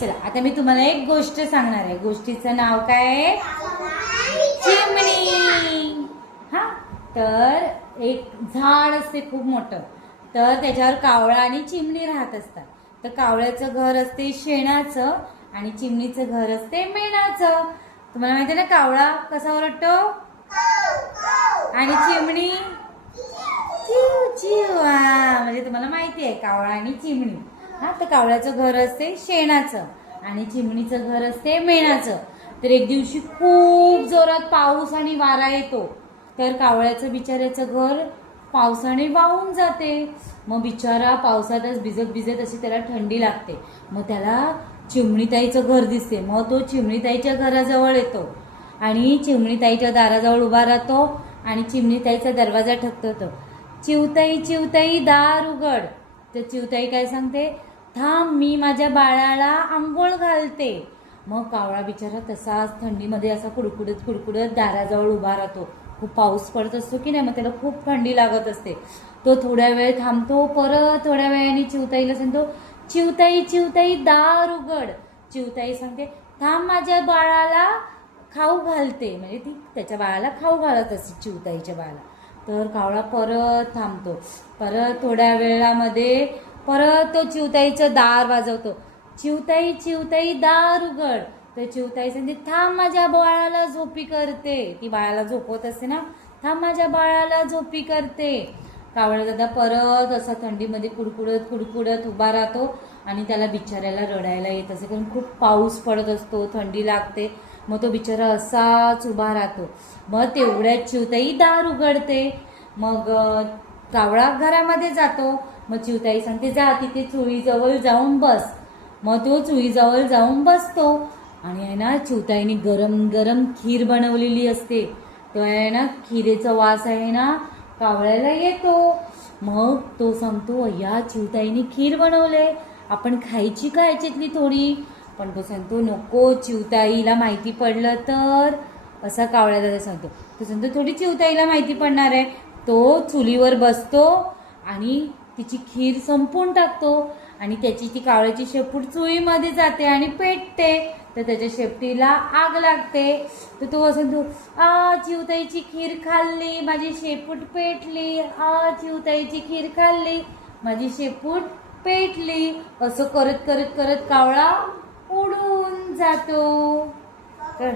चला आता मी तुम्हाला एक गोष्ट सांगणार आहे. गोष्टीचं नाव काय आहे? चिमणी. हा तर एक झाड असते खूप मोठं. तर त्याच्यावर कावळा आणि चिमणी राहत असतात. तर कावळ्याचं घर असते शेणाचं आणि चिमणीचं घर असते मेणाचं. तुम्हाला माहिती आहे ना कावळा कसा ओरडतो? आणि चिमणी? चिव चिव. म्हणजे तुम्हाला माहिती आहे कावळा आणि चिमणी. हा तर कावळ्याचं घर असते शेणाचं आणि चिमणीचं घर असते मेणाचं. तर एक दिवशी खूप जोरात पाऊस आणि वारा येतो. तर कावळ्याचं बिचाऱ्याचं घर पावसाने वाहून जाते. मग बिचारा पावसातच भिजत भिजत अशी त्याला थंडी लागते. मग त्याला चिमणीताईचं घर दिसते. मग तो चिमणीताईच्या घराजवळ येतो. आणि चिमणीताईच्या दाराजवळ उभा राहतो आणि चिमणीताईचा दरवाजा ठकतो चिवताई चिवताई दार उघड. तर चिवताई काय सांगते? थांब मी माझ्या बाळाला आंघोळ घालते. मग कावळा बिचारा तसाच थंडीमध्ये असा कुडकुडत कुडकुडत दाराजवळ उभा राहतो. खूप पाऊस पडत असतो की नाही मग त्याला खूप थंडी लागत असते. तो थोड्या वेळ थांबतो परत थोड्या वेळाने चिवताईला सांगतो चिवताई चिवताई दार उघड. चिवताई सांगते थांब माझ्या बाळाला खाऊ घालते. म्हणजे ती त्याच्या बाळाला खाऊ घालत असते चिवताईच्या बाळाला. तर कावळा परत थांबतो. परत थोड्या वेळामध्ये परत तो चिवताईचं दार वाजवतो. चिवताई चिवताई दार उघड तर चिवताई सांगते थांब माझ्या बाळाला झोपी करते. ती बाळाला झोपवत असते ना. थांब माझ्या बाळाला झोपी करते. कावळा दादा परत असा थंडीमध्ये कुडकुडत कुडकुडत उभा राहतो आणि त्याला बिचाऱ्याला रडायला येत असे कारण खूप पाऊस पडत असतो थंडी लागते. मग तो बिचारा असाच उभा राहतो. मग तेवढ्यात चिवताई दार उघडते. मग कावळा घरामध्ये जातो. मग चिवताई सांगते जा तिथे चुळीजवळ जाऊन बस. मग तो चुळीजवळ जाऊन बसतो आणि आहे ना चिवताईने गरम गरम खीर बनवलेली असते. तो आहे ना खिरेचा वास आहे ना कावळ्याला येतो. मग तो सांगतो या चिवताईने खीर बनवले आपण खायची का याच्यातली थोडी? पण तो सांगतो नको चिवताईला माहिती पडलं तर. असा कावळ्या दादा सांगतो. तो सांगतो थोडी चिवताईला माहिती पडणार आहे. तो चुलीवर बसतो आणि तिची खीर संपून टाकतो आणि त्याची ती कावळ्याची शेपूट चुळीमध्ये जाते आणि पेटते. तर त्याच्या शेपटीला आग लागते. तर तो असं आ चिवताईची खीर खाल्ली माझी शेपूट पेटली. आ चिवताईची खीर खाल्ली माझी शेपूट पेटली. असं करत करत करत कावळा उडून जातो. तर